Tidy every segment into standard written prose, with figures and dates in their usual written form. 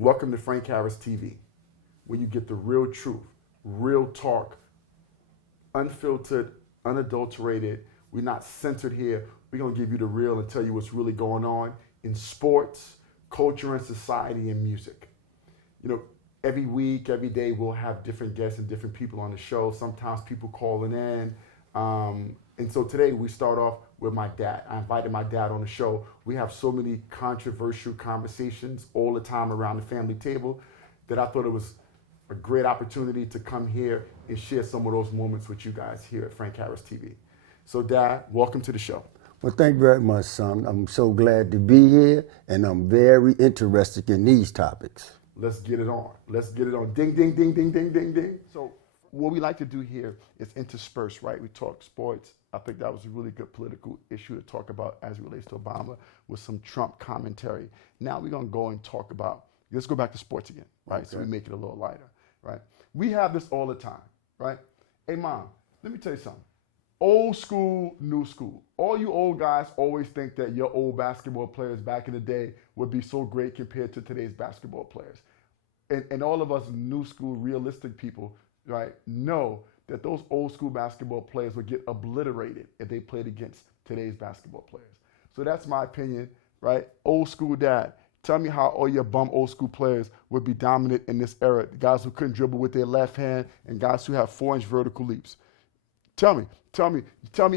Welcome to Frank Harris TV, where you get the real truth, real talk, unfiltered, unadulterated. We're not censored here. We're going to give you the real and tell you what's really going on in sports, culture, and society, and music. You know, every week, every day, we'll have different guests and different people on the show. Sometimes people calling in. And so today we start off with my dad. I invited my dad on the show. We have so many controversial conversations all the time around the family table that I thought it was a great opportunity to come here and share some of those moments with you guys here at Frank Harris TV. So Dad, welcome to the show. Well, thank you very much, son. I'm so glad to be here, and I'm very interested in these topics. Let's get it on. Let's get it on. Ding, ding, ding, ding, ding, ding, ding. So what we like to do here is intersperse, right? We talk sports. I think that was a really good political issue to talk about as it relates to Obama with some Trump commentary. Now we're going to go and talk about, let's go back to sports again, right? Okay. So we make it a little lighter, right? We have this all the time, right? Hey, Mom, let me tell you something. Old school, new school. All you old guys always think that your old basketball players back in the day would be so great compared to today's basketball players. And all of us new school, realistic people, right, know that those old school basketball players would get obliterated if they played against today's basketball players. So that's my opinion, right? Old school dad, tell me how all your bum old school players would be dominant in this era. The guys who couldn't dribble with their left hand and guys who have 4-inch vertical leaps. Tell me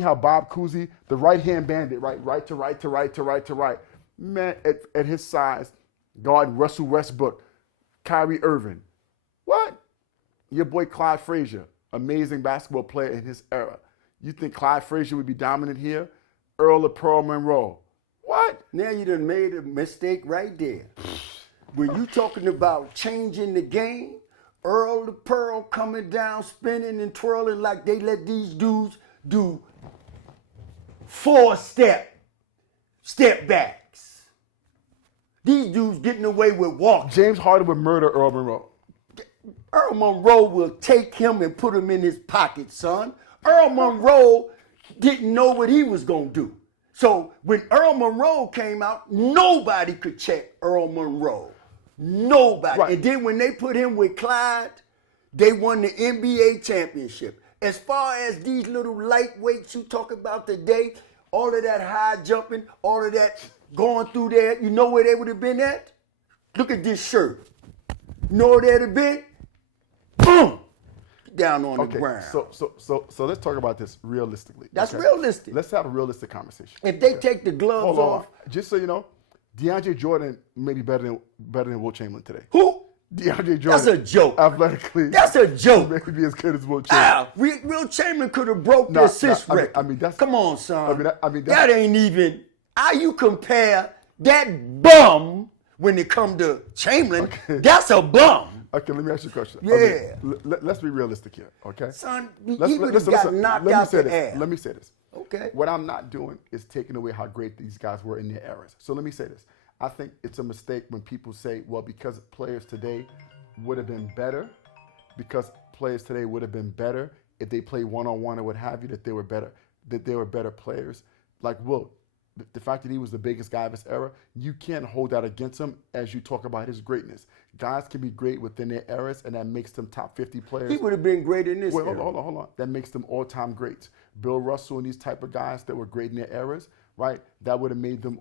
how Bob Cousy, the right-hand bandit, right to right. Man, at his size, guarding Russell Westbrook, Kyrie Irving. What? Your boy Clyde Frazier, amazing basketball player in his era. You think Clyde Frazier would be dominant here? Earl of Pearl Monroe. What? Now you done made a mistake right there. When you talking about changing the game, Earl of Pearl coming down, spinning and twirling like they let these dudes do 4-step backs. These dudes getting away with walking. James Harden would murder Earl Monroe. Earl Monroe will take him and put him in his pocket, son. Earl Monroe didn't know what he was going to do. So when Earl Monroe came out, nobody could check Earl Monroe. Nobody. Right. And then when they put him with Clyde, they won the NBA championship. As far as these little lightweights you talk about today, all of that high jumping, all of that going through there, you know where they would have been at? Look at this shirt. You know where they'd have been? Boom! Down on the ground. So let's talk about this realistically. That's realistic. Let's have a realistic conversation. If they take the gloves off. Just so you know, DeAndre Jordan may be better than Wilt Chamberlain today. Who? DeAndre Jordan. That's a joke. Athletically. That's a joke. Maybe be as good as Wilt Chamberlain. Wilt Chamberlain could have broke the assist record. That's, come on, son. That's, that ain't even. How you compare that bum when it come to Chamberlain? Okay. That's a bum. Okay, let me ask you a question. Yeah. Let's be realistic here, okay? Son, he would have got knocked out the air. Let me say this. Okay. What I'm not doing is taking away how great these guys were in their eras. So let me say this. I think it's a mistake when people say, well, because players today would have been better, if they play one-on-one or what have you, that they were better players. Like Wilt, the fact that he was the biggest guy of his era, you can't hold that against him as you talk about his greatness. Guys can be great within their eras, and that makes them top 50 players. He would have been great in this era. Hold on. That makes them all-time greats. Bill Russell and these type of guys that were great in their eras, right? That would have made them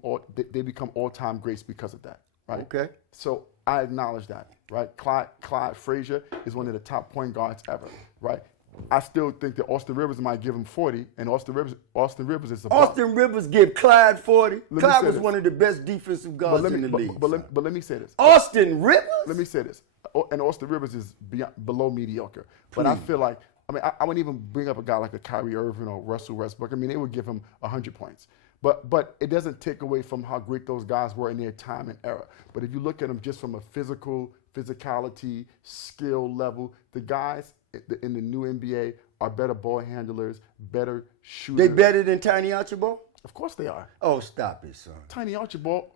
they become all-time greats because of that, right? Okay. So I acknowledge that, right? Clyde Frazier is one of the top point guards ever, right? I still think that Austin Rivers might give him 40, and Austin Rivers is a Austin Rivers give Clyde 40. Clyde was one of the best defensive guards in the league. But let me say this. Austin Rivers? Let me say this. And Austin Rivers is below mediocre. But I feel like, I wouldn't even bring up a guy like a Kyrie Irving or Russell Westbrook. They would give him 100 points. But it doesn't take away from how great those guys were in their time and era. But if you look at them just from a physicality, skill level, the guys in the new NBA are better ball handlers, better shooters. They better than Tiny Archibald? Of course they are. Oh, stop it, son. Tiny Archibald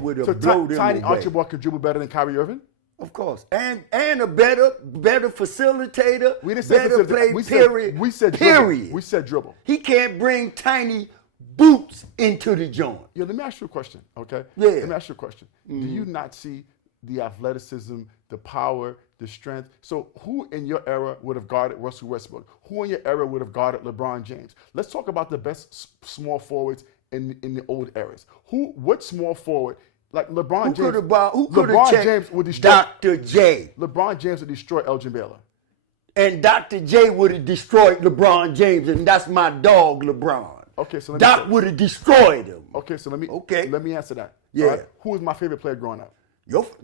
would have blown them Tiny away. Archibald can dribble better than Kyrie Irving? Of course. And a better facilitator. We didn't say better play, period. We said period. Dribble. We said dribble. He can't bring Tiny boots into the joint. Yeah, let me ask you a question, okay? Yeah. Let me ask you a question. Do you not see the athleticism, the power, the strength. So who in your era would have guarded Russell Westbrook? Who in your era would have guarded LeBron James? Let's talk about the best small forwards in the old eras. What small forward, like LeBron James? Who could have checked James would destroy Dr. J? LeBron James would destroy Elgin Baylor. And Dr. J would have destroyed LeBron James, and that's my dog, LeBron. Okay, so Doc would have destroyed him. Okay, so let me answer that. Yeah. All right? Who was my favorite player growing up?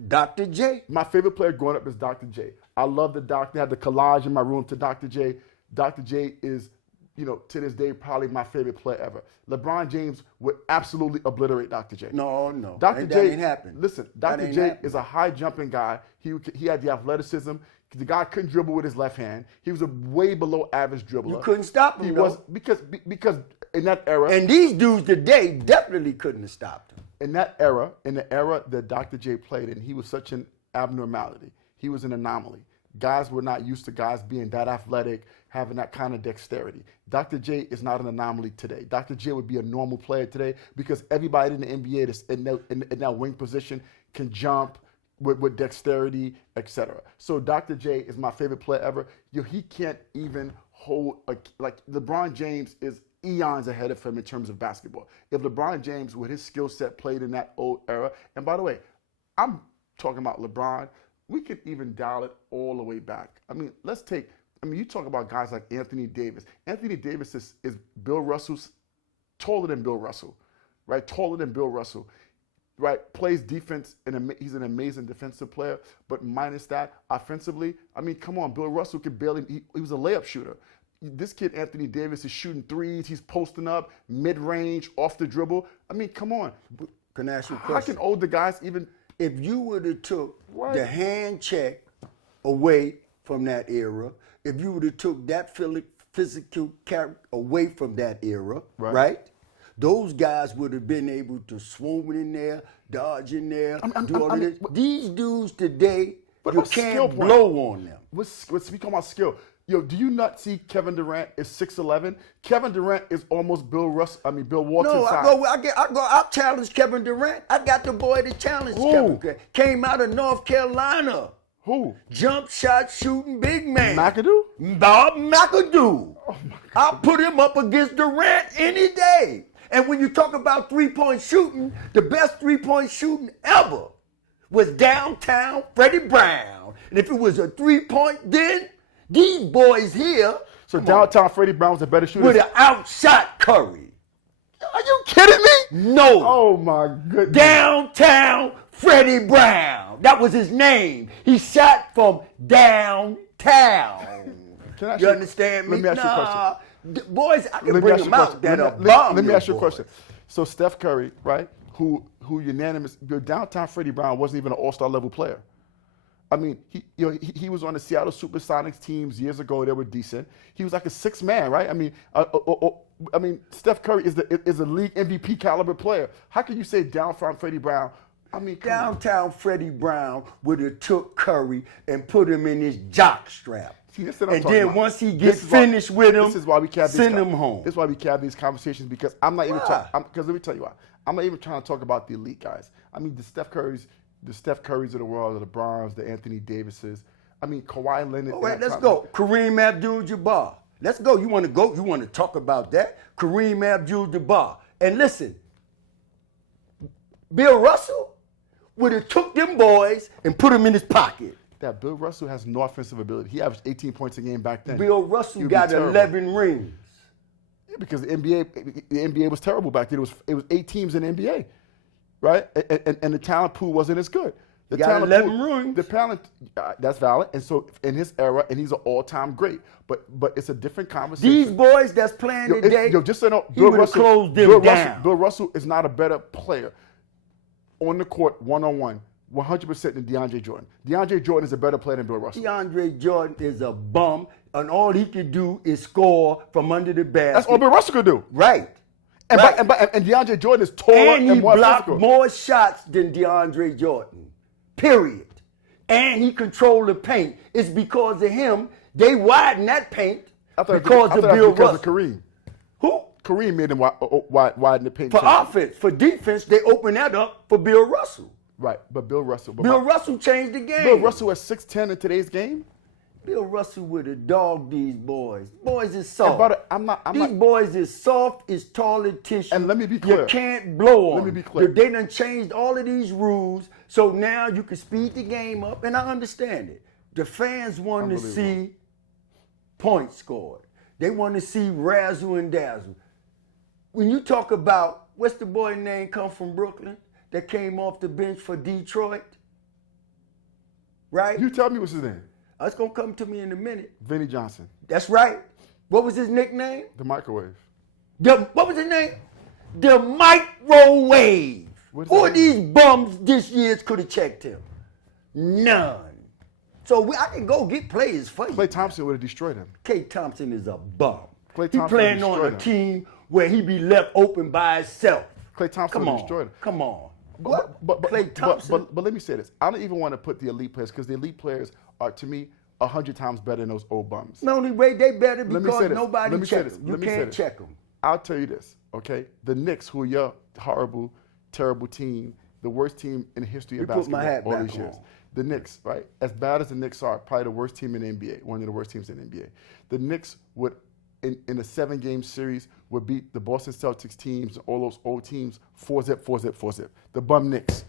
Dr. J. My favorite player growing up is Dr. J. I love the Doc. They had the collage in my room to Dr. J. Dr. J is, to this day, probably my favorite player ever. LeBron James would absolutely obliterate Dr. J. No. Dr. That J ain't happened. Listen, That Dr. ain't J happened. is a high jumping guy. He had the athleticism. The guy couldn't dribble with his left hand. He was a way below average dribbler. You couldn't stop him, He though. was because in that era. And these dudes today definitely couldn't have stopped him. In the era that Dr. J played in, he was such an abnormality. He was an anomaly. Guys were not used to guys being that athletic, having that kind of dexterity. Dr. J is not an anomaly today. Dr. J would be a normal player today because everybody in the NBA that's in that wing position can jump with dexterity, etc. So Dr. J is my favorite player ever. He can't even hold like LeBron James is eons ahead of him in terms of basketball. If LeBron James, with his skill set, played in that old era, and by the way, I'm talking about LeBron, we could even dial it all the way back. You talk about guys like Anthony Davis. Anthony Davis is Bill Russell's taller than Bill Russell, right? Taller than Bill Russell, right? Plays defense, and he's an amazing defensive player, but minus that, offensively, come on, Bill Russell could barely, he was a layup shooter. This kid, Anthony Davis, is shooting threes. He's posting up, mid-range, off the dribble. Come on. Can I ask you a How question? can older guys even... If you would have took Right. the hand check away from that era, if you would have took that physical character away from that era, right? Those guys would have been able to swoon in there, dodge in there, do all of this. These dudes today, you can't blow on them. Let's speak about skill. Yo, do you not see Kevin Durant is 6'11"? Kevin Durant is almost Bill Walton's size. I challenge Kevin Durant. I got the boy to challenge Kevin Durant. Came out of North Carolina. Who? Jump shot shooting big man. McAdoo? Bob McAdoo. I'll put him up against Durant any day. And when you talk about three-point shooting, the best three-point shooting ever was downtown Freddie Brown. And if it was a three-point then, these boys here. So downtown Freddie Brown was a better shooter? Would have outshot Curry. Are you kidding me? No. Oh my goodness. Downtown Freddie Brown. That was his name. He shot from downtown. You understand me? Let me ask you a question. Boys, I can bring them out. Let me ask you a question. So Steph Curry, right, who unanimous, downtown Freddie Brown wasn't even an all-star level player. He was on the Seattle Supersonics teams years ago. They were decent. He was like a sixth man, right? Steph Curry is a league MVP caliber player. How can you say downtown Freddie Brown? Downtown Freddie Brown would have took Curry and put him in his jock strap. See, this is what I'm and talking then about. once he gets finished with him, this is why we can't send him home. This is why we can't have these conversations, because I'm not even talking. Because let me tell you why. I'm not even trying to talk about the elite guys. The Steph Currys of the world, the LeBrons, the Anthony Davises. Kawhi Leonard. All right, let's go. Kareem Abdul-Jabbar. Let's go. You want to go? You want to talk about that? Kareem Abdul-Jabbar. And listen, Bill Russell would have took them boys and put them in his pocket. That Bill Russell has no offensive ability. He averaged 18 points a game back then. Bill Russell got 11 rings. Yeah, because the NBA was terrible back then. It was 8 teams in the NBA, right? And the talent pool wasn't as good. The got 11 rings. The talent, that's valid. And so in his era, and he's an all-time great. But it's a different conversation. These boys that's playing today, just so you know, he would have closed them down. Bill Russell is not a better player on the court, one-on-one, 100% than DeAndre Jordan. DeAndre Jordan is a better player than Bill Russell. DeAndre Jordan is a bum, and all he can do is score from under the basket. That's all Bill Russell could do. Right. And DeAndre Jordan is taller and more blocked physical. more shots than DeAndre Jordan. Period. And he controlled the paint. It's because of him. They widened that paint because of Bill Russell. Of Kareem. Who? Kareem made him widen the paint. For offense. For defense, they opened that up for Bill Russell. Right, but Bill Russell. Bill Russell changed the game. Bill Russell at 6'10" in today's game. Bill Russell would have dogged these boys. Boys is soft. These boys is soft, is tall as tissue. And let me be clear. You can't blow on Let me be clear. They done changed all of these rules, so now you can speed the game up, and I understand it. The fans want to see points scored. They want to see razzle and dazzle. When you talk about, what's the boy name come from Brooklyn that came off the bench for Detroit? Right? You tell me what's his name. It's going to come to me in a minute. Vinnie Johnson. That's right. What was his nickname? The microwave. What was his name? The microwave. Who of these bums this year could have checked him? None. So I can go get players for you. Klay Thompson would have destroyed him. Klay Thompson is a bum. Klay He Thompson playing would on destroy a team where he be left open by himself. Klay Thompson would have destroyed him. Come on. But Klay Thompson. But let me say this. I don't even want to put the elite players because the elite players are, to me, 100 times better than those old bums. The only way they better because nobody Let me say check this. them. You Let me say can't this. check them. I'll tell you this, okay? The Knicks, who are your horrible, terrible team, the worst team in the history of put my basketball hat all back these years. on. The Knicks, right? As bad as the Knicks are, probably the worst team in the NBA, one of the worst teams in the NBA. The Knicks would, in a 7-game series, would beat the Boston Celtics teams, all those old teams, 4-zip, 4-zip, 4-zip. The bum Knicks.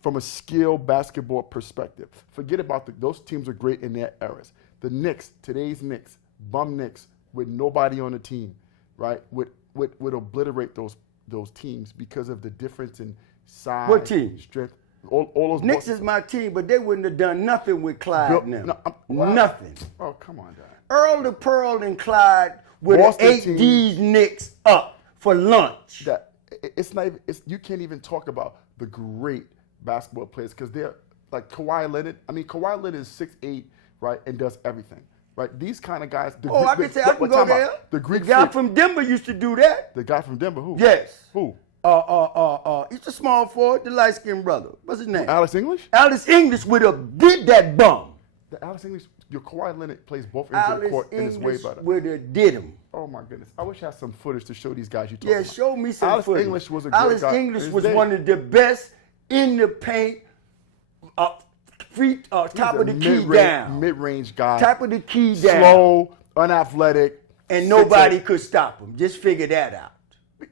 From a skill basketball perspective. Forget about those teams are great in their eras. The Knicks, today's Knicks, bum Knicks, with nobody on the team, right, would obliterate those teams because of the difference in size, What team? strength. All those Knicks is my team, but they wouldn't have done nothing with Clyde now. Nothing. Oh, come on, Dad. Earl the Pearl and Clyde would have Boston ate team. these Knicks up for lunch. You can't even talk about the great basketball players because they're like Kawhi Leonard. I mean, Kawhi Leonard is 6'8", right, and does everything, right? These kind of guys. I can go there. The Greek guy freak. from Denver used to do that. The guy from Denver, who? Yes. Who? He's a small forward, the light-skinned brother. What's his name? Alex English? Alex English would have did that bum. The Alex English, your Kawhi Leonard plays both ends of the court and is way better. Would have did him. Oh my goodness! I wish I had some footage to show these guys you talking about. Yeah, show me some Alex footage. English was a great Alex guy. English was one of the best in the paint, top of the key down. Mid-range guy. Top of the key down. Slow, unathletic. And nobody could stop him. Just figure that out.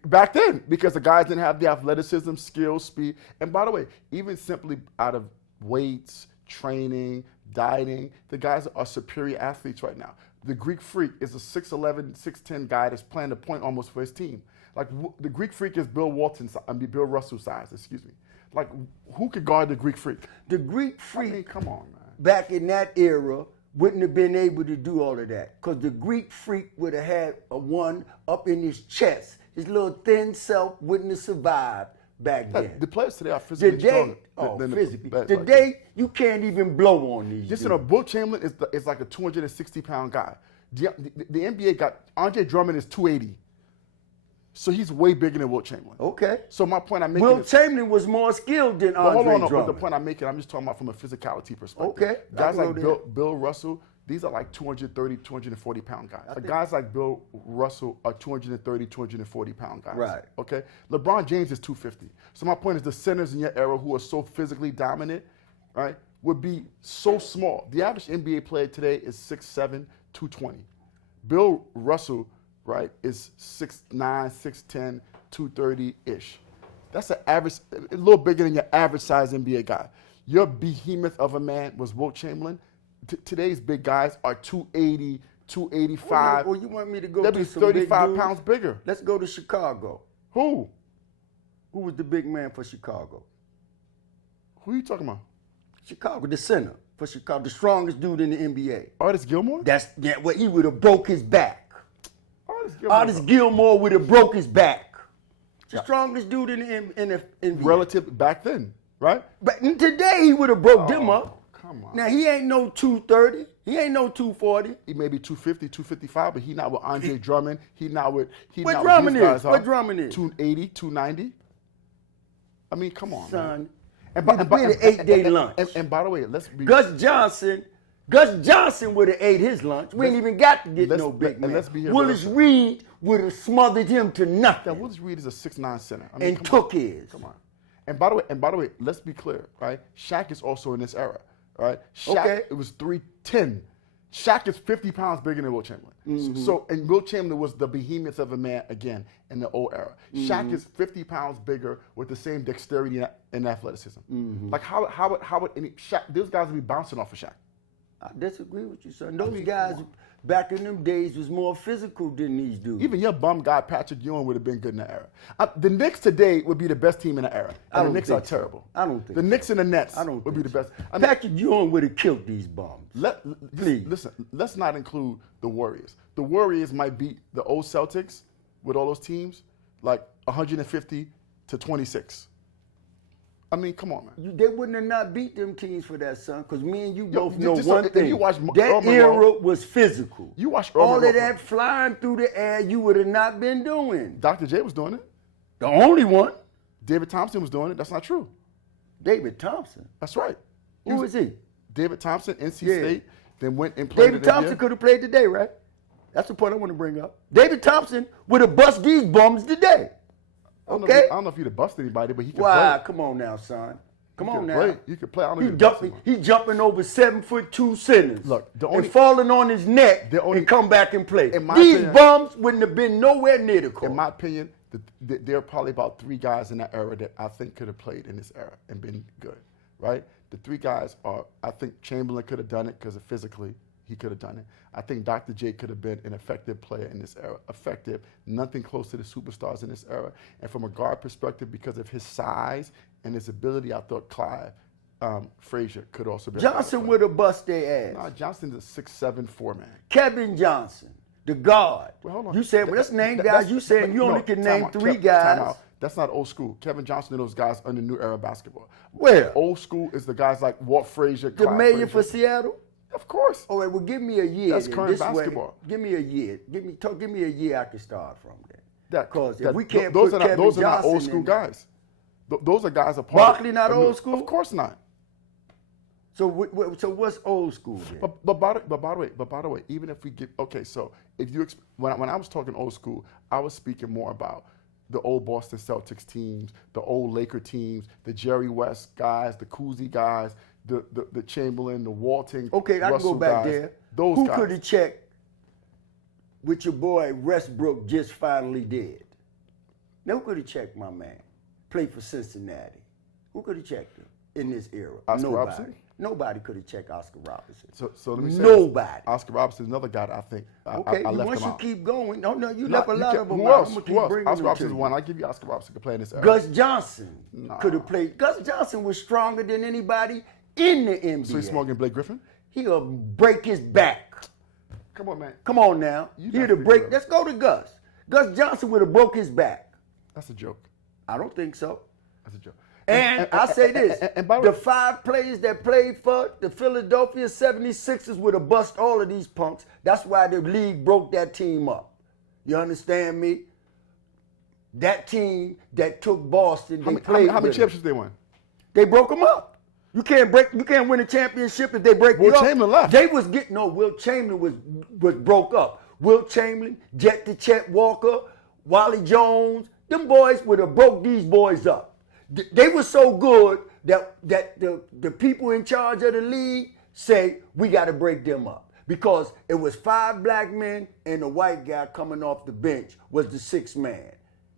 Back then, because the guys didn't have the athleticism, skill, speed. And by the way, even simply out of weights, training, dieting, the guys are superior athletes right now. The Greek Freak is a 6'11", 6'10" guy that's playing the point almost for his team. Like the Greek Freak is Bill Russell size, excuse me. Like who could guard the Greek Freak? The Greek Freak, I mean, come on, man. back in that era, wouldn't have been able to do all of that. Because the Greek Freak would have had a one up in his chest. His little thin self wouldn't have survived back then. The players today are physically stronger. Physically. Today, you can't even blow on these. Just Will Chamberlain is like a 260-pound guy. The NBA got Andre Drummond is 280. So he's way bigger than Will Chamberlain. Okay. So my point I'm making Will is, Chamberlain was more skilled than Andre hold on, Drummond. but the point I'm making, I'm just talking about from a physicality perspective. Okay. Guys like Bill Russell, these are like 230, 240-pound guys. Guys like Bill Russell are 230, 240-pound guys. Right. Okay? LeBron James is 250. So my point is the centers in your era who are so physically dominant, right, would be so small. The average NBA player today is 6'7", 220. Bill Russell, right, is 6'9", 6'10", 230-ish. That's an average, a little bigger than your average size NBA guy. Your behemoth of a man was Wilt Chamberlain. Today's big guys are 280, 285. Well, you want me to go They'll to be some 35 big pounds bigger. Let's go to Chicago. Who? Who was the big man for Chicago? Who are you talking about? Chicago, the center for Chicago, the strongest dude in the NBA. Artis Gilmore? Well, he would have broke his back. Artis Gilmore would have broke his back. The strongest dude in the NBA. Relative back then, right? But today he would have broke them up. Come on. Now he ain't no 230. He ain't no 240. He may be 250, 255, but he not with Andre Drummond. He not with What not Drummond with these guys, is? What Drummond is? 280, 290. I mean, come on, Son. man. We had an 8-day lunch. And by the way, let's be Gus Johnson would have ate his lunch. We ain't even got to get no big man. let's be here Willis Reed would have smothered him to nothing. Willis Reed is a 6'9" center. I mean, and took his. Come on. And by the way, let's be clear, right? Shaq is also in this era, right? Shaq, Okay. it was 310. Shaq is 50 pounds bigger than Will Chamberlain. So, and Will Chamberlain was the behemoth of a man again in the old era. Shaq is 50 pounds bigger with the same dexterity and athleticism. Like how would any Shaq? Those guys would be bouncing off of Shaq. I disagree with you, son. Those guys back in them days was more physical than these dudes. Even your bum guy Patrick Ewing would have been good in the era. The Knicks today would be the best team in the era. And the Knicks are terrible. I don't think the Knicks and the Nets would be the best. I mean, Patrick Ewing would have killed these bums. Please. Listen, let's not include the Warriors. The Warriors might beat the old Celtics with all those teams like 150 to 26. I mean, come on, man. They wouldn't have not beat them teams for that, son, because me and you both know just one if thing. you watch that Earl era Monroe- was physical. You watch Earl all Monroe- of that flying through the air, you would have not been doing. Dr. J was doing it. The only one, David Thompson was doing it. That's not true. David Thompson. That's right. Who is he? David Thompson, NC Yeah. State, then went and played David at Thompson India. could have played today, right? That's the point I want to bring up. David Thompson would have bust these bums today. Okay? I don't know if he'd have busted anybody, but he could Why? play. Come on now, son. Come He on could now. play. He could play. I don't know if he'd bust him. He jumping over 7'2" centers. Look, and falling on his neck and come back and play. in my These opinion- bums wouldn't have been nowhere near the court. In my opinion, there are probably about 3 guys in that era that I think could have played in this era and been good, right? The 3 guys are, I think Chamberlain could have done it because of physically he could have done it. I think Dr. J could have been an effective player in this era. Effective, nothing close to the superstars in this era. And from a guard perspective, because of his size and his ability, I thought Clive Frazier could also be. Johnson would have bust their ass. Nah, Johnson's a 6'7" 4-man. Kevin Johnson, the guard. Well, hold on. You said, well, let's name guys. You saying you only can name 3 guys. That's not old school. Kevin Johnson and those guys under new era basketball. Where? Old school is the guys like Walt Frazier, The Clyde mayor for Frazier. Seattle? Of course. All right, well, give me a year. That's then. current This basketball. Way, give me a year. Give me a year I can start from there. Because if That- we can't those put are not, Kevin those are not old Johnson school in- guys. Those are guys a part. Barkley not of- old school? Of course not. So what's old school then? But by the way, even if we get so if you when I was talking old school, I was speaking more about the old Boston Celtics teams, the old Laker teams, the Jerry West guys, the Cousy guys, the Chamberlain, the Walton. Okay, I can Russell go back guys, there. Those Who guys. could have checked what your boy Westbrook just finally did? Now, who could have checked my man? Played for Cincinnati. Who could have checked him in this era? Oscar Nobody. Robertson? Nobody could have checked Oscar Robinson. So let me say Nobody. this. Oscar Robertson is another guy that I think Okay, I left once him you out. keep going, no, you No, left a you lot can't- of them Who out. else? I'm gonna Who keep else? bringing Oscar them to Robertson's you. one. I give you Oscar Robertson could play in this era. Gus Johnson could have played. Gus Johnson was stronger than anybody in the NBA. So he's smoking than Blake Griffin? He'll break his back. Come on, man. Come on now. You He'd not have break. figuring Let's go to Gus. Gus Johnson would have broke his back. That's a joke. I don't think so. That's a joke. And I say this, and by the the way, 5 players that played for the Philadelphia 76ers would have bust all of these punks. That's why the league broke that team up. You understand me? That team that took Boston, how they many played with them. championships they won? They broke them up. You can't win a championship if they break Will you up. Chamberlain left. They was getting Will Chamberlain was broke up. Will Chamberlain, Jet to Chet Walker, Wally Jones, them boys would have broke these boys up. They were so good that the people in charge of the league say we got to break them up because it was 5 black men and a white guy coming off the bench was the 6th man.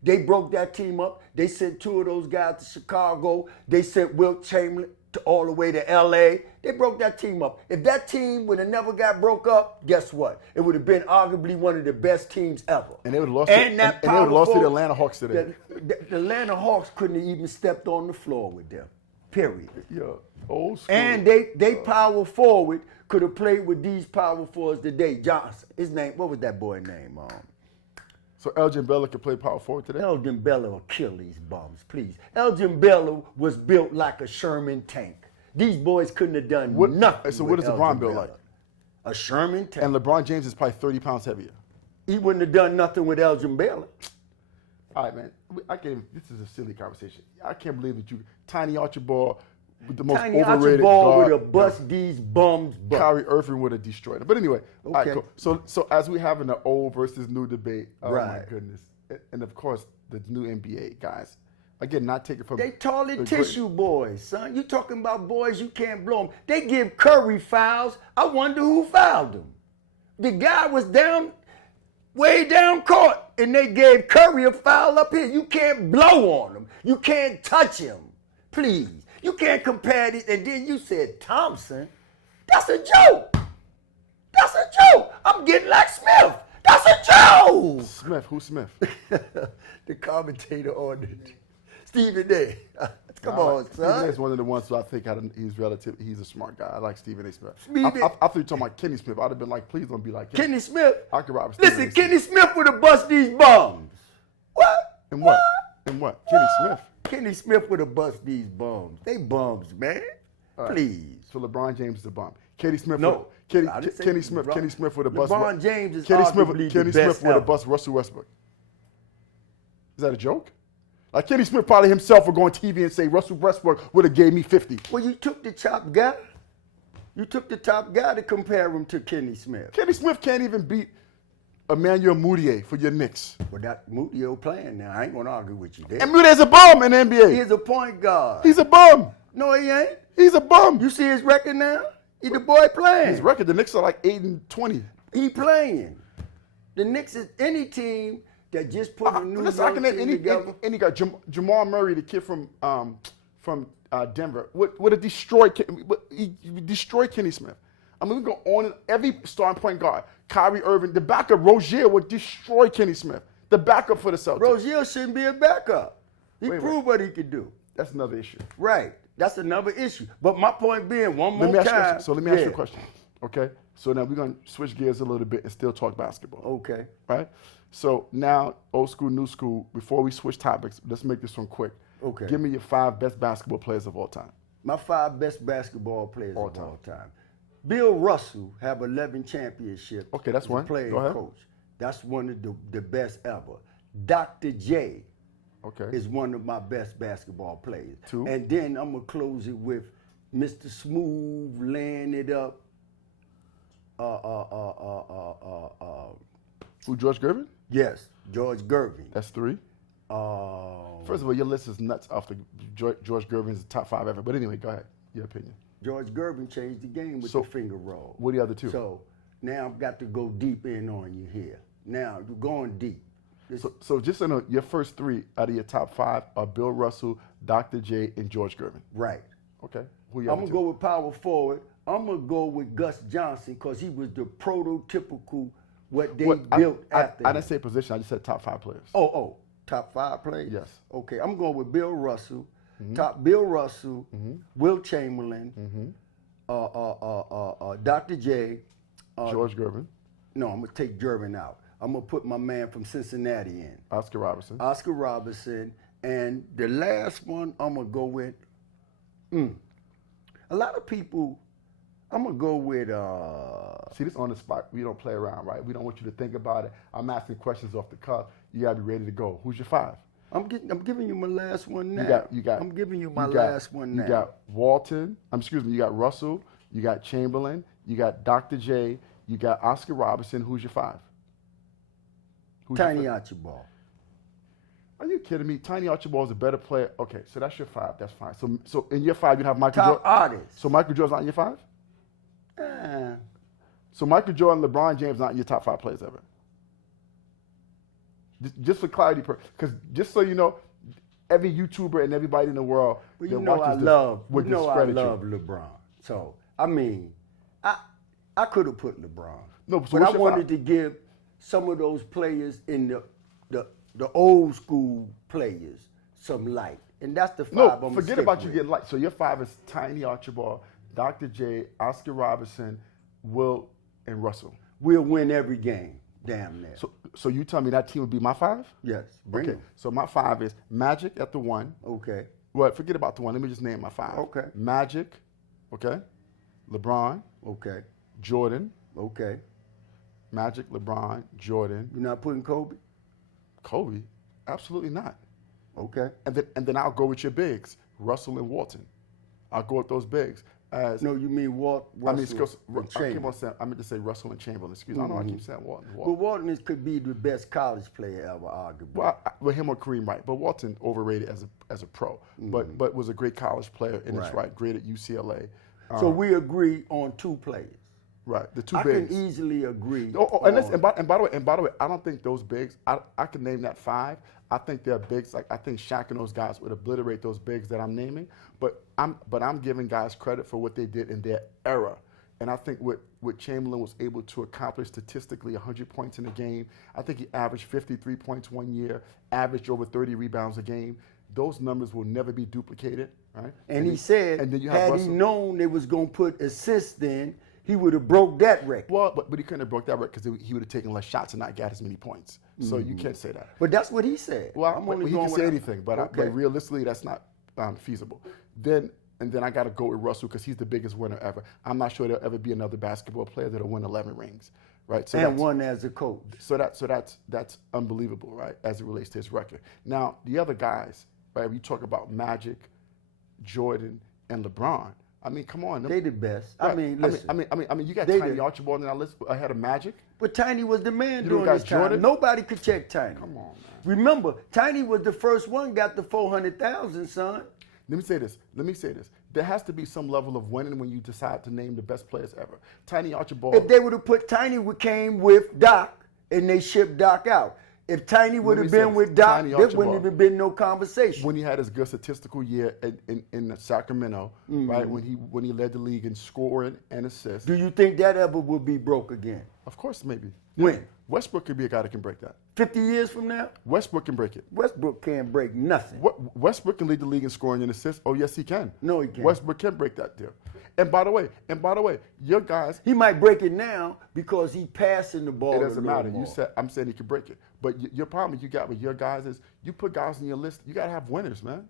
They broke that team up. They sent 2 of those guys to Chicago. They sent Wilt Chamberlain all the way to L.A. They broke that team up. If that team would have never got broke up, guess what? It would have been arguably one of the best teams ever. And they would have lost And it. that And they would have lost to the powerful- Atlanta Hawks today. The Atlanta Hawks couldn't have even stepped on the floor with them. Period. Yo, old school. And they power forward could have played with these power forwards today. Johnson, his name, what was that boy name? So Elgin Baylor could play power forward today? Elgin Baylor will kill these bums, please. Elgin Baylor was built like a Sherman tank. These boys couldn't have done nothing. So with what is LeBron Elgin built Baylor. like? A Sherman tank. And LeBron James is probably 30 pounds heavier. He wouldn't have done nothing with Elgin Baylor. All right, man. This is a silly conversation. I can't believe that you, Tiny Archibald, with the most Tiny overrated Archibald guard. would have bust these bums butt. Kyrie Irving would have destroyed him. But anyway, all right, Okay. cool. So as we have in the old versus new debate, oh my Right. goodness. And of course, the new NBA guys. Again, not taking from They toilet the tissue boys, son. You talking about boys you can't blow them. They give Curry fouls. I wonder who fouled him. The guy was way down court, and they gave Curry a foul up here. You can't blow on him. You can't touch him. Please. You can't compare it. And then you said Thompson. That's a joke. That's a joke. I'm getting like Smith. That's a joke. Smith. Who's Smith? The commentator on it. Stephen A. Come on, Stephen A. son. is one of the ones who I think he's a smart guy. I like Stephen A. Smith. Stephen- I thought you were talking about Kenny Smith. I'd have been like, please don't be like Kenny Smith. I could rob Stephen Listen, A. Kenny Smith would have bust these bums. What? And what? And what? Kenny Smith. Kenny Smith would have bust these bums. They bums, man. All right. Please. So LeBron James is a bum. Kenny Smith. No. Kenny I didn't say Kenny Smith. LeBron. Kenny Smith would have bust. LeBron James is Kenny Smith. arguably Kenny the best Smith would have ever. bust Russell Westbrook. Is that a joke? Like Kenny Smith probably himself would go on TV and say Russell Westbrook would have gave me 50. Well, you took the top guy. You took the top guy to compare him to Kenny Smith. Kenny Smith can't even beat Emmanuel Mudiay for your Knicks. But that Mudio playing now. I ain't gonna argue with you there. And Mudiyay's a bum in the NBA. He is a point guard. He's a bum. No, he ain't. He's a bum. You see his record now? He the boy playing. His record, the Knicks are like 8-20. He playing. The Knicks is any team that just put a new Listen, I can name team together. any guy. Jamal Murray, the kid from Denver, would have destroyed. He destroyed Kenny Smith. I mean, we go on and every starting point guard. Kyrie Irving, the backup Rozier would destroy Kenny Smith. The backup for the Celtics. Rozier shouldn't be a backup. He Wait, proved what he could do. That's another issue. Right. That's another issue. But my point being, one more Let me ask you a time. question. So let me ask you Yeah. a question. Okay. So now we're gonna switch gears a little bit and still talk basketball. Okay. Right? So now, old school, new school, before we switch topics, let's make this one quick. Okay. Give me your 5 best basketball players of all time. My 5 best basketball players All of all time. Bill Russell have 11 championships. Okay, that's as a one. player Go and ahead. coach. That's one of the best ever. Dr. J Okay. is one of my best basketball players. 2. And then I'm going to close it with Mr. Smooth laying it up. Who, George Gervin? Yes, George Gervin. That's 3. First of all, your list is nuts off the George Gervin's top 5 ever. But anyway, go ahead. Your opinion. George Gervin changed the game with So, the finger roll. What are the other 2? So now I've got to go deep in on you here. Now you're going deep. So just so you know, your first 3 out of your top 5 are Bill Russell, Dr. J, and George Gervin. Right. Okay. Who are your I'm other going to 2? go with power forward. I'm going to go with Gus Johnson because he was the prototypical what they built after I him. didn't say position. I just said top 5 players. Oh, top 5 players? Yes. Okay, I'm going with Bill Russell. Top Bill Russell, Will Chamberlain, Dr. J. George Gervin, No, I'm going to take Gervin out. I'm going to put my man from Cincinnati in. Oscar Robertson. Oscar Robertson. And the last one I'm going to go with, a lot of people, I'm going to go with... See, this on the spot. We don't play around, right? We don't want you to think about it. I'm asking questions off the cuff. You got to be ready to go. Who's your 5? I'm giving you my last one now. I'm giving you my last one now. You got Walton. You got Russell. You got Chamberlain. You got Dr. J. You got Oscar Robertson. Who's your 5? Tiny Archibald. Are you kidding me? Tiny Archibald is a better player. Okay, so that's your 5. That's fine. So in your 5, you have Michael Top Jordan. artist. So Michael Jordan's not in your 5? So Michael Jordan, LeBron James not in your top 5 players ever. Just for clarity, because just so you know, every YouTuber and everybody in the world Well, that you know I watches this love, would you know I discredit love you. LeBron. So I mean, I could have put LeBron. No, so but I what's your wanted 5? to give some of those players in the old school players some light, and that's the 5. No, I'm gonna forget stick about you with. getting light. So your 5 is Tiny Archibald, Dr. J, Oscar Robertson, Will, and Russell. We'll win every game. Damn near. So you tell me that team would be my 5? Yes, bring Okay. them. So my 5 is Magic at the 1. Okay. Well, forget about the 1. Let me just name my 5. Okay. Magic, okay. LeBron, Okay. Jordan, Okay. Magic, LeBron, Jordan, You're not putting Kobe? Kobe. Absolutely not. Okay. And then I'll go with your bigs, Russell and Walton. I'll go with those bigs. as. No, you mean Walt Russell and Chamberlain. I meant to say Russell and Chamberlain. Excuse me. I know I keep saying Walton. But Walton could be the best college player ever, arguably. Well, him or Kareem, right? But Walton overrated as a pro, but was a great college player in his right. Great at UCLA. So we agree on 2 players. Right, the 2 I bigs. can easily agree. And by the way, I don't think those bigs. I can name that 5. I think they're bigs. Like I think Shaq and those guys would obliterate those bigs that I'm naming. But I'm giving guys credit for what they did in their era. And I think what Chamberlain was able to accomplish statistically, 100 points in a game. I think he averaged 53 points one year, averaged over 30 rebounds a game. Those numbers will never be duplicated, right? And he said, and then you have he known they was going to put assists in, he would have broke that record. Well, but he couldn't have broke that record because he would have taken less shots and not got as many points. So you can't say that. But that's what he said. Well, he can say anything, but realistically, that's not feasible. Then I got to go with Russell because he's the biggest winner ever. I'm not sure there'll ever be another basketball player that'll win 11 rings, right? So and one as a coach. So that's unbelievable, right? As it relates to his record. Now the other guys, right? We talk about Magic, Jordan, and LeBron. I mean, come on. They the best. Right. I mean, listen. I mean, you got Tiny Archibald in our list ahead of Magic. But Tiny was the man during this time. Jordan? Nobody could check Tiny. Come on, man. Remember, Tiny was the first one got the 400,000, son. Let me say this. There has to be some level of winning when you decide to name the best players ever. Tiny Archibald. If they would have put Tiny, came with Doc, and they shipped Doc out. If Tiny would have been with Doc, there wouldn't have been no conversation. When he had his good statistical year in Sacramento, right? When he led the league in scoring and assists. Do you think that ever will be broke again? Of course, maybe. When? Westbrook could be a guy that can break that. 50 years from now? Westbrook can break it. Westbrook can't break nothing. Westbrook can lead the league in scoring and assists. Oh, yes, he can. No, he can't. Westbrook can break that deal. And by the way, your guys. He might break it now because he passing the ball. It doesn't matter. More. I'm saying he can break it. But your problem you got with your guys is you put guys on your list. You got to have winners, man.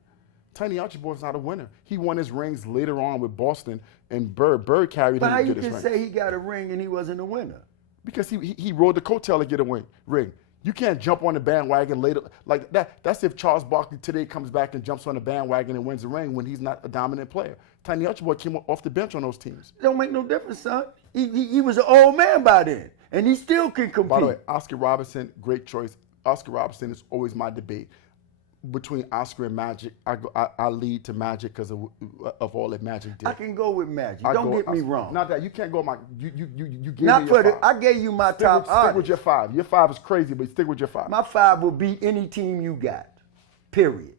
Tiny Archibald's not a winner. He won his rings later on with Boston and Bird. Bird carried him to get his ring. But how you can say he got a ring and he wasn't a winner? Because he rode the coattail to get a ring. You can't jump on the bandwagon later like that. That's if Charles Barkley today comes back and jumps on the bandwagon and wins the ring when he's not a dominant player. Tiny Archibald came off the bench on those teams. It don't make no difference, son. He was an old man by then, and he still can compete. By the way, Oscar Robertson, great choice. Oscar Robertson is always my debate. Between Oscar and Magic, I lead to Magic because of all that Magic did. I can go with Magic. Don't get me wrong. Not that you can't go my. You gave not me for your the. 5. I gave you my top. Stick with your 5. Your 5 is crazy, but stick with your 5. My 5 will beat any team you got. Period.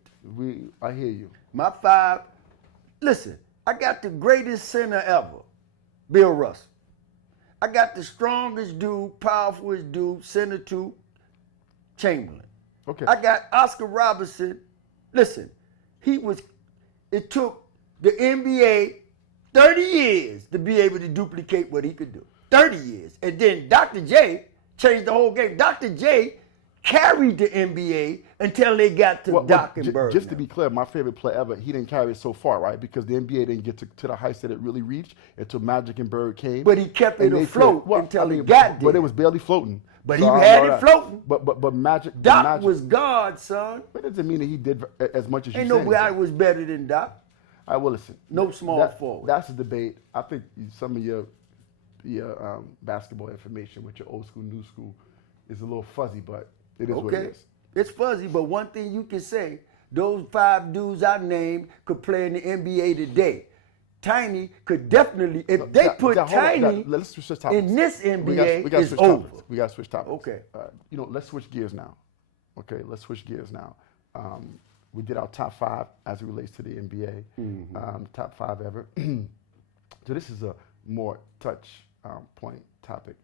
I hear you. My 5. Listen, I got the greatest center ever, Bill Russell. I got the strongest dude, powerfulest dude, center 2, Chamberlain. Okay. I got Oscar Robertson. Listen, it took the NBA 30 years to be able to duplicate what he could do. 30 years. And then Dr. J changed the whole game. Dr. J carried the NBA until they got to Doc and Bird. Just to be clear, my favorite player ever, he didn't carry it so far, right? Because the NBA didn't get to the heights that it really reached until Magic and Bird came. But he kept it afloat until he got there. But it was barely floating. But he had it floating. But Magic. Doc was God, son. But it doesn't mean that he did as much as you said. Ain't no guy was better than Doc. All right, well, listen. No small forward. That's a debate. I think some of your basketball information with your old school, new school is a little fuzzy, but it is what it is. It's fuzzy, but one thing you can say, those 5 dudes I named could play in the NBA today. Tiny could definitely, if they put Tiny in this NBA, it's over. We got to switch topics. Okay. Let's switch gears now. Okay, let's switch gears now. We did our top 5 as it relates to the NBA, top 5 ever. So this is a more touch point topic,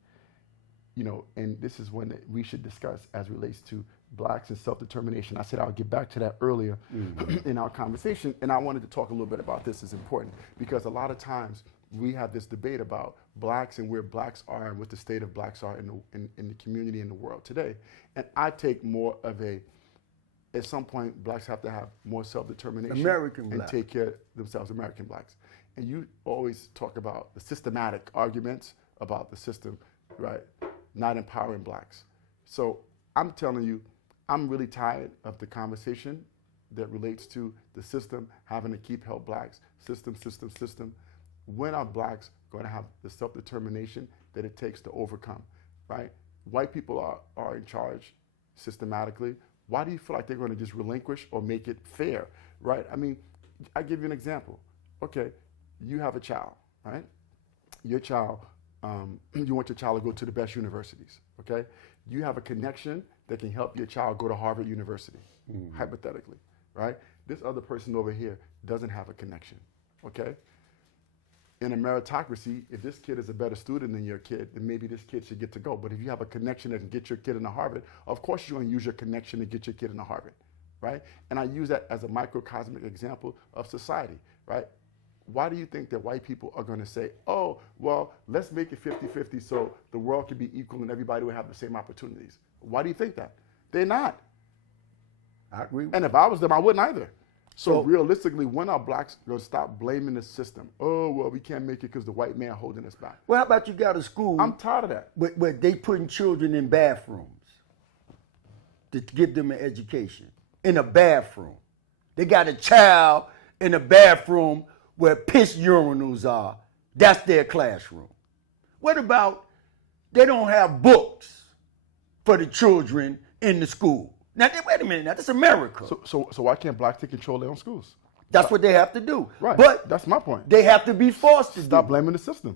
and this is one that we should discuss as it relates to blacks and self-determination. I said I'll get back to that earlier in our conversation, and I wanted to talk a little bit about this. It's important because a lot of times we have this debate about blacks and where blacks are and what the state of blacks are in the community in the world today. And I take more of at some point, blacks have to have more self-determination and take care of themselves, American blacks. And you always talk about the systematic arguments about the system, right, not empowering blacks. So I'm telling you, I'm really tired of the conversation that relates to the system having to keep help blacks, system. when are blacks going to have the self-determination that it takes to overcome, right? White people are in charge systematically. Why do you feel like they're going to just relinquish or make it fair, right? I mean, I give you an example. Okay, you have a child, right? Your child, you want your child to go to the best universities, okay? You have a connection that can help your child go to Harvard University, hypothetically, right? This other person over here doesn't have a connection, okay? In a meritocracy, if this kid is a better student than your kid, then maybe this kid should get to go. But if you have a connection that can get your kid into Harvard, of course you're going to use your connection to get your kid into Harvard, right? And I use that as a microcosmic example of society, right? Why do you think that white people are going to say, oh, well, let's make it 50-50 so the world can be equal and everybody will have the same opportunities? Why do you think that? They're not. I agree. And if I was them, I wouldn't either. So realistically, when are blacks going to stop blaming the system? Oh, well, we can't make it because the white man holding us back. Well, how about you got a school? I'm tired of that. Where they putting children in bathrooms to give them an education. In a bathroom. They got a child in a bathroom where piss urinals are. That's their classroom. What about they don't have books for the children in the school? Now, wait a minute. Now, this is America. So why can't blacks take control of their own schools? That's what they have to do. Right. But that's my point. They have to be forced to Stop blaming the system.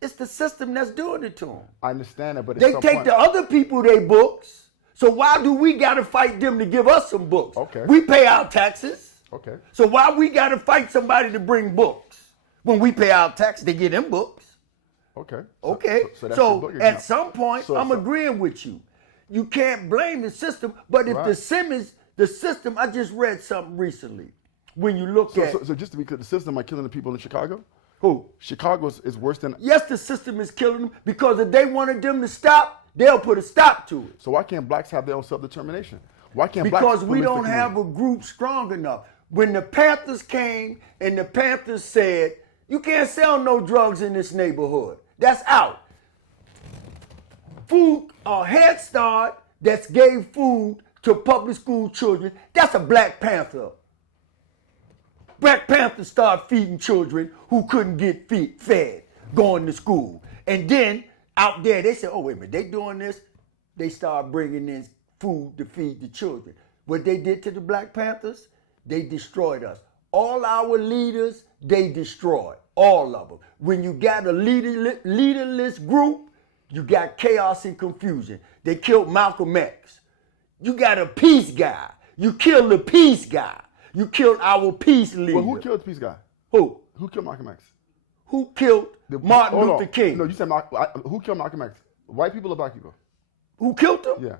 It's the system that's doing it to them. I understand that, but They take the other people their books. So why do we got to fight them to give us some books? Okay. We pay our taxes. Okay. So why we got to fight somebody to bring books? When we pay our taxes, they get them books. Okay. Okay. that's So your book at example. some point, I'm agreeing with you. You can't blame the system, but if the system, I just read something recently. When you look at so just to be clear, the system are killing the people in Chicago? who? Chicago is worse than. Yes, the system is killing them because if they wanted them to stop, they'll put a stop to it. So why can't blacks have their own self-determination? Why can't blacks Because we police the don't have community? a group strong enough. When the Panthers came and the Panthers said, you can't sell no drugs in this neighborhood. That's out. Head Start that gave food to public school children, that's a Black Panther. Black Panther started feeding children who couldn't get fed, going to school. And then out there, they said, oh, wait a minute, they doing this? They started bringing in food to feed the children. What they did to the Black Panthers, they destroyed us. All our leaders, they destroyed, all of them. When you got a leaderless group, you got chaos and confusion. They killed Malcolm X. You got a peace guy. You killed the peace guy. You killed our peace leader. Well, who killed the peace guy? Who? Who killed Malcolm X? Who killed Martin Hold Luther on. King? No, you said who killed Malcolm X? White people or black people? Who killed him? Yeah.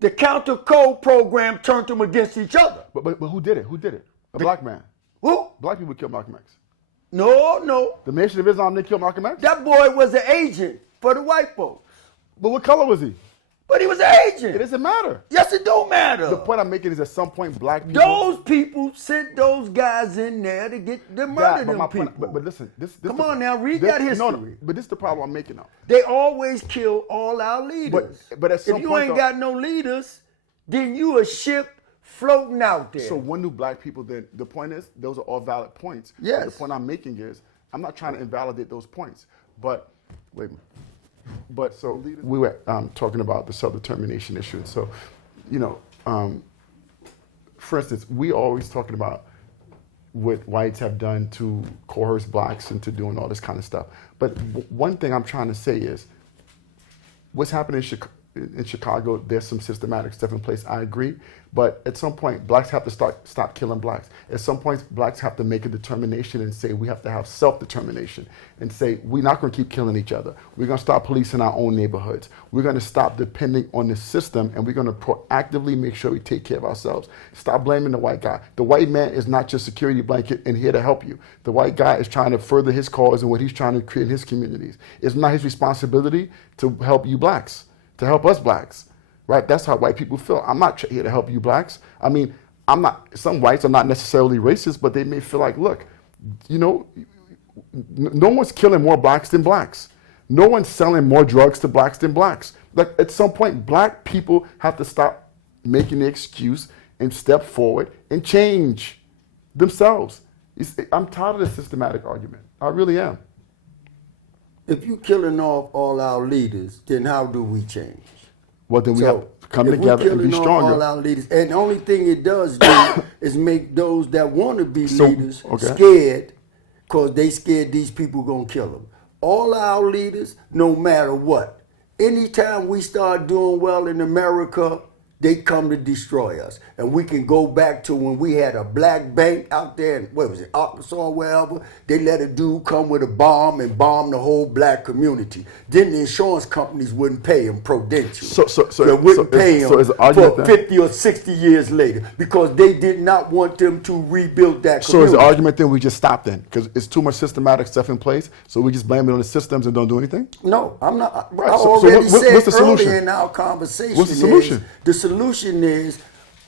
The counter code program turned them against each other. But who did it? Who did it? A black man. Who? Black people killed Malcolm X. No. The Nation of Islam didn't kill Malcolm X? That boy was an agent for the white folks. But what color was he? But he was an agent. It doesn't matter. Yes, it don't matter. The point I'm making is at some point black people. Those people sent those guys in there to get them murder them people. But listen, this Come on now, read that history. No, but this is the problem I'm making now. They always kill all our leaders. But at some if you point, ain't though- got no leaders, then you a ship floating out there. So when do black people then? The point is, those are all valid points. Yes. The point I'm making is, I'm not trying to invalidate those points. But wait a minute. But so we were talking about the self-determination issue. So, for instance, we always talking about what whites have done to coerce blacks into doing all this kind of stuff. But one thing I'm trying to say is, what's happening in Chicago, there's some systematic stuff in place, I agree. But at some point, blacks have to stop killing blacks. At some point, blacks have to make a determination and say we have to have self-determination and say we're not going to keep killing each other. We're going to stop policing our own neighborhoods. We're going to stop depending on the system, and we're going to proactively make sure we take care of ourselves. Stop blaming the white guy. The white man is not your security blanket and here to help you. The white guy is trying to further his cause and what he's trying to create in his communities. It's not his responsibility to help you blacks, to help us blacks. Right? That's how white people feel. I'm not here to help you blacks. I mean, some whites are not necessarily racist, but they may feel like, look, no one's killing more blacks than blacks. No one's selling more drugs to blacks than blacks. Like at some point, black people have to stop making the excuse and step forward and change themselves. I'm tired of the systematic argument. I really am. If you killing off all our leaders, then how do we change? Well, then we have to come if together and be we're killing off stronger. all our leaders, and the only thing it does do is make those that want to be leaders okay. scared, because they scared these people gonna kill them. All our leaders, no matter what, anytime we start doing well in America, they come to destroy us. And we can go back to when we had a black bank out there in, what was it, Arkansas or wherever. They let a dude come with a bomb and bomb the whole black community. Then the insurance companies wouldn't pay him Prudential. They wouldn't pay him for 50 or 60 years later because they did not want them to rebuild that community. So is the argument then we just stop then? Because it's too much systematic stuff in place, so we just blame it on the systems and don't do anything? No, I'm not. Right. I already what's the said solution? earlier in our conversation. What's the solution? The solution is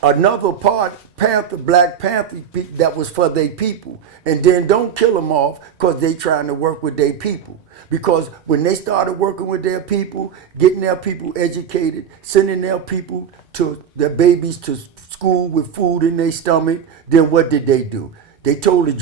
another Black Panther that was for their people. And then don't kill them off because they trying to work with their people. Because when they started working with their people, getting their people educated, sending their people to their babies to school with food in their stomach, then what did they do? They told the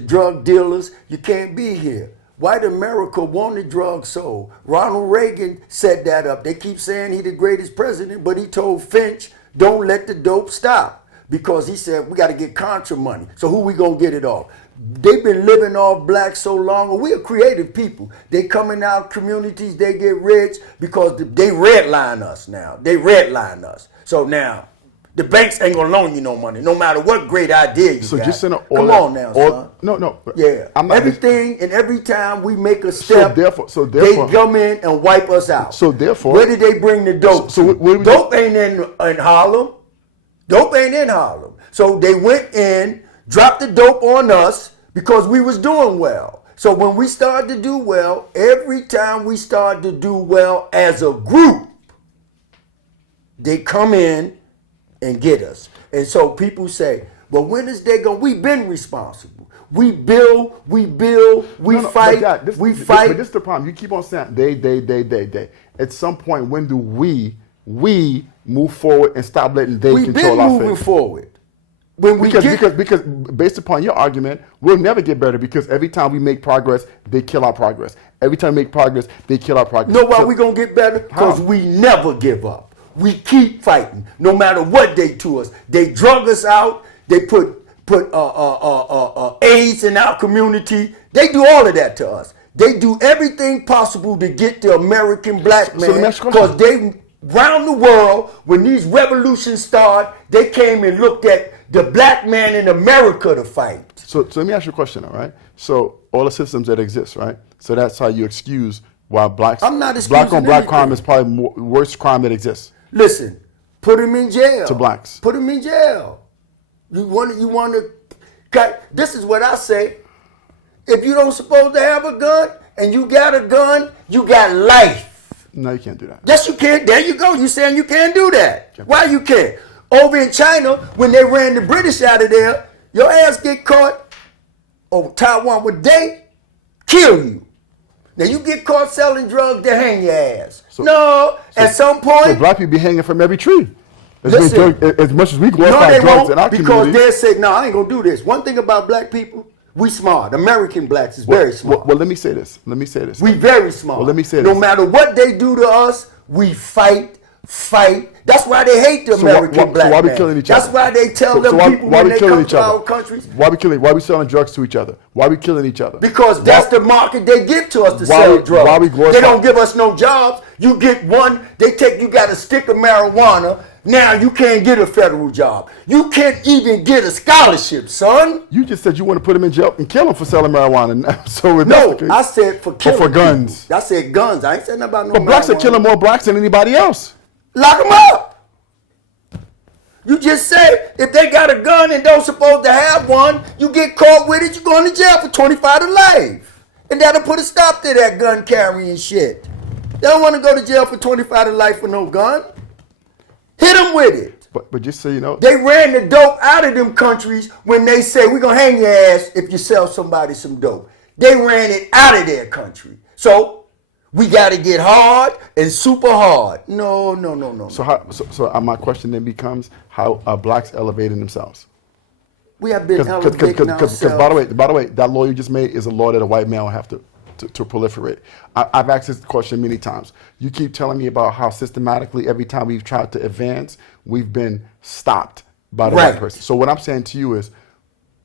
drug dealers, you can't be here. White America wanted drugs sold. Ronald Reagan set that up. They keep saying he's the greatest president, but he told Finch, don't let the dope stop. Because he said, we got to get Contra money. So who we going to get it off? They've been living off blacks so long. And we are creative people. They come in our communities, they get rich because they redline us now. They redline us. So now, the banks ain't gonna loan you no money, no matter what great idea you got. So just send Come on now, son. No. Yeah. Everything and every time we make a step, so therefore, they come in and wipe us out. So therefore, where did they bring the dope? Dope ain't in Harlem. Dope ain't in Harlem. So they went in, dropped the dope on us because we was doing well. So when we started to do well, every time we started to do well as a group, they come in and get us. And so people say, well, when is they going? We've been responsible. We build, we fight, we fight. But this is the problem. You keep on saying they. At some point, when do we move forward and stop letting they control our fate? We've been moving forward. Because based upon your argument, we'll never get better because every time we make progress, they kill our progress. Every time we make progress, they kill our progress. Know why we're going to get better? Because we never give up. We keep fighting, no matter what they do us. They drug us out. They put AIDS in our community. They do all of that to us. They do everything possible to get the American black man. Because they, round the world, when these revolutions start, they came and looked at the black man in America to fight. So let me ask you a question, all right? So all the systems that exist, right? So that's how you excuse why black on black crime is probably worst crime that exists. Listen, put him in jail. To blacks. Put him in jail. You want to, this is what I say. If you don't supposed to have a gun and you got a gun, you got life. No, you can't do that. Yes, you can. There you go. You saying you can't do that. Why you can't? Over in China, when they ran the British out of there, your ass get caught over Taiwan, would they kill you? Now you get caught selling drugs, they hang your ass. At some point. So black people be hanging from every tree. Listen, as much as we glorify drugs in our community. Because they say, no, I ain't going to do this. One thing about black people, we smart. American blacks is very smart. Well, let me say this. We very smart. Well, let me say this. No matter what they do to us, we fight. That's why they hate the American black man. Why we killing each other? That's why they tell them people when they come to our countries. Why we selling drugs to each other? Why we killing each other? Because that's the market they give to us to sell drugs. They don't give us no jobs. You get one, you got a stick of marijuana. Now you can't get a federal job. You can't even get a scholarship, son. You just said you want to put him in jail and kill him for selling marijuana. So I said for killing for guns. People. I said guns. I ain't said nothing about no marijuana. But blacks are killing more blacks than anybody else. Lock them up. You just say if they got a gun and don't supposed to have one, you get caught with it, you going to jail for 25 to life. And that'll put a stop to that gun carrying shit. They don't want to go to jail for 25 to life for no gun. Hit them with it. But just so you know, they ran the dope out of them countries when they say we're going to hang your ass if you sell somebody some dope. They ran it out of their country. So we got to get hard and super hard. No. So my question then becomes, how are blacks elevating themselves? We have been elevating ourselves. Because by the way, that law you just made is a law that a white male will have to proliferate. I've asked this question many times. You keep telling me about how systematically every time we've tried to advance, we've been stopped by the white person. So what I'm saying to you is,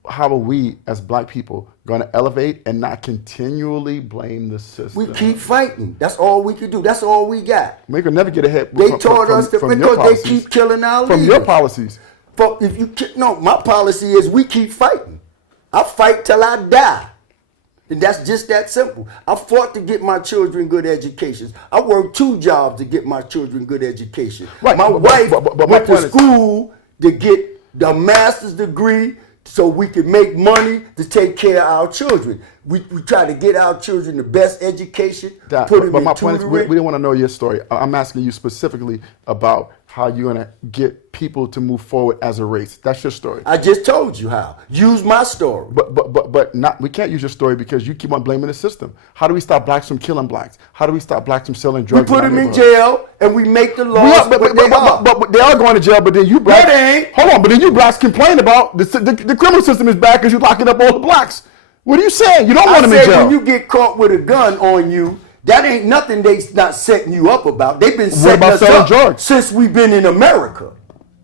how are we as black people going to elevate and not continually blame the system? We keep fighting. That's all we can do. That's all we got. We can never get ahead. They taught us because they keep killing our leaders. From your policies. My policy is we keep fighting. I fight till I die. And that's just that simple. I fought to get my children good educations. I worked 2 jobs to get my children good education. Right. My wife went to school to get the master's degree so we can make money to take care of our children. We try to get our children the best education, put them in my point is, we tutoring. don't want to know your story. I'm asking you specifically about how you're going to get people to move forward as a race. That's your story. I just told you how. Use my story. But not. We can't use your story because you keep on blaming the system. How do we stop blacks from killing blacks? How do we stop blacks from selling drugs? We put them in jail and we make the laws. But they are going to jail. But then you blacks. No, they ain't. Hold on. But then you blacks complain about the criminal system is bad because you're locking up all the blacks. What are you saying? You don't want them in jail. When you get caught with a gun on you, that ain't nothing they not setting you up about. They've been setting us up drugs since we've been in America,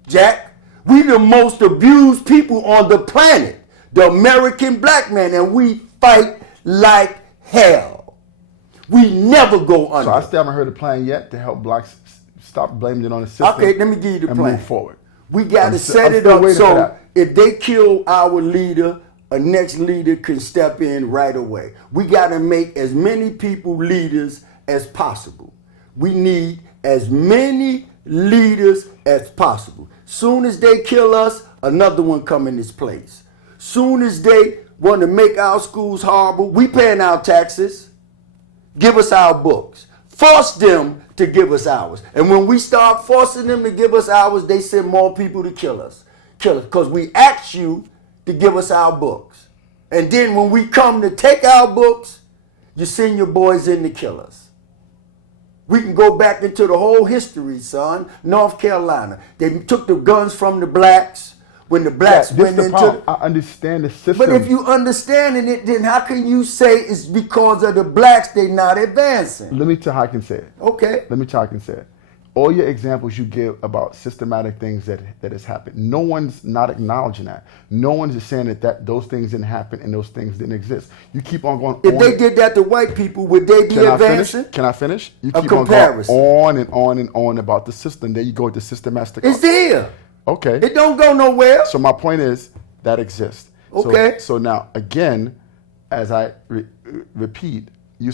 Jack. We the most abused people on the planet, the American black man, and we fight like hell. We never go under. So I still haven't heard a plan yet to help blacks stop blaming it on the system. Okay, let me give you the plan. Move forward. We got to set it up so if they kill our leader, a next leader can step in right away. We got to make as many people leaders as possible. We need as many leaders as possible. Soon as they kill us, another one come in its place. Soon as they want to make our schools horrible, we paying our taxes. Give us our books. Force them to give us ours. And when we start forcing them to give us ours, they send more people to kill us. Because we ask you to give us our books. And then when we come to take our books, you send your boys in to kill us. We can go back into the whole history, son. North Carolina. They took the guns from the blacks when the blacks went into... I understand the system. But if you understanding it, then how can you say it's because of the blacks they not advancing? Let me tell you how I can say it. Okay. Let me tell you how I can say it. All your examples you give about systematic things that has happened, no one's not acknowledging that. No one's just saying that those things didn't happen and those things didn't exist. You keep on going. If they did that to white people, would they be advancing? Can I finish? You A keep on comparison. going on and on and on about the system. There you go with the systematic. It's there. Okay. It don't go nowhere. So my point is that exists. Okay. So now again, as I repeat, you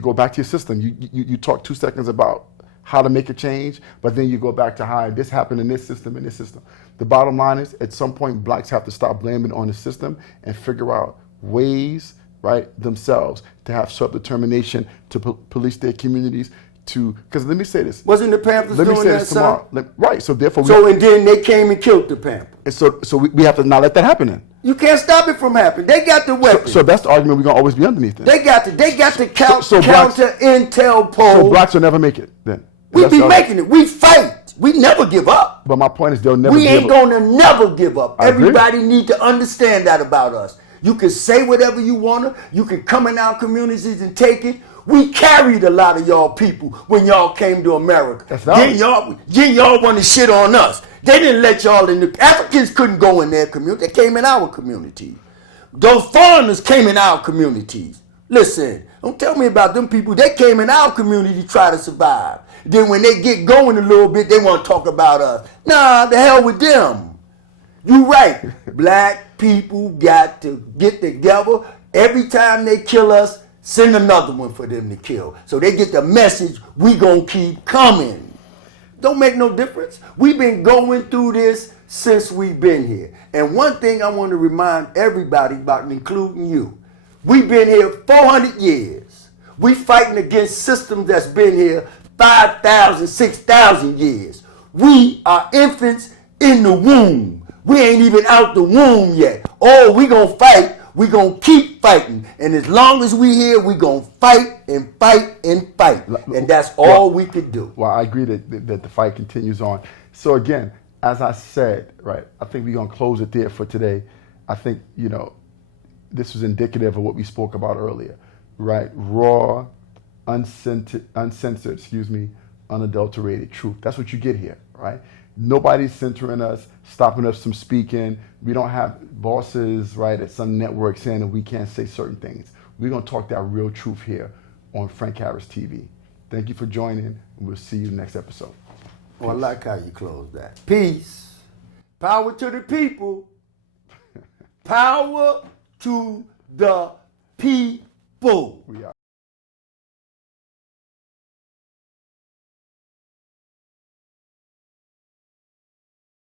go back to your system. You talk 2 seconds about how to make a change, but then you go back to how this happened in this system and this system. The bottom line is, at some point, blacks have to stop blaming on the system and figure out ways, right, themselves to have self-determination, to police their communities, because let me say this. Wasn't the Panthers doing that, son? Right, so therefore... and then they came and killed the Panthers. And so we have to not let that happen then. You can't stop it from happening. They got the weapons. So that's the argument we're going to always be underneath then. They got the counter intel poll. So blacks will never make it then. We be making it. We fight. We never give up. But my point is they'll never give up. We ain't going to never give up. Everybody need to understand that about us. You can say whatever you want to. You can come in our communities and take it. We carried a lot of y'all people when y'all came to America. Then y'all want to shit on us. They didn't let y'all in. The Africans couldn't go in their community. They came in our community. Those foreigners came in our communities. Listen, don't tell me about them people. They came in our community to try to survive. Then when they get going a little bit, they want to talk about us. Nah, the hell with them. You right. Black people got to get together. Every time they kill us, send another one for them to kill. So they get the message, we gonna keep coming. Don't make no difference. We've been going through this since we've been here. And one thing I want to remind everybody about, including you, we've been here 400 years. We fighting against systems that's been here 5,000, 6,000 years. We are infants in the womb. We ain't even out the womb yet. Oh, we gonna fight. We gonna keep fighting. And as long as we here, we gonna fight and fight and fight. And that's all we could do. Well, I agree that the fight continues on. So again, as I said, right, I think we're going to close it there for today. I think, this was indicative of what we spoke about earlier, right? Raw, uncensored, unadulterated truth. That's what you get here, right? Nobody's censoring us, stopping us from speaking. We don't have bosses, right, at some network saying that we can't say certain things. We're going to talk that real truth here on Frank Harris TV. Thank you for joining, and we'll see you next episode. Oh, I like how you close that. Peace. Power to the people. Power to the people. We out.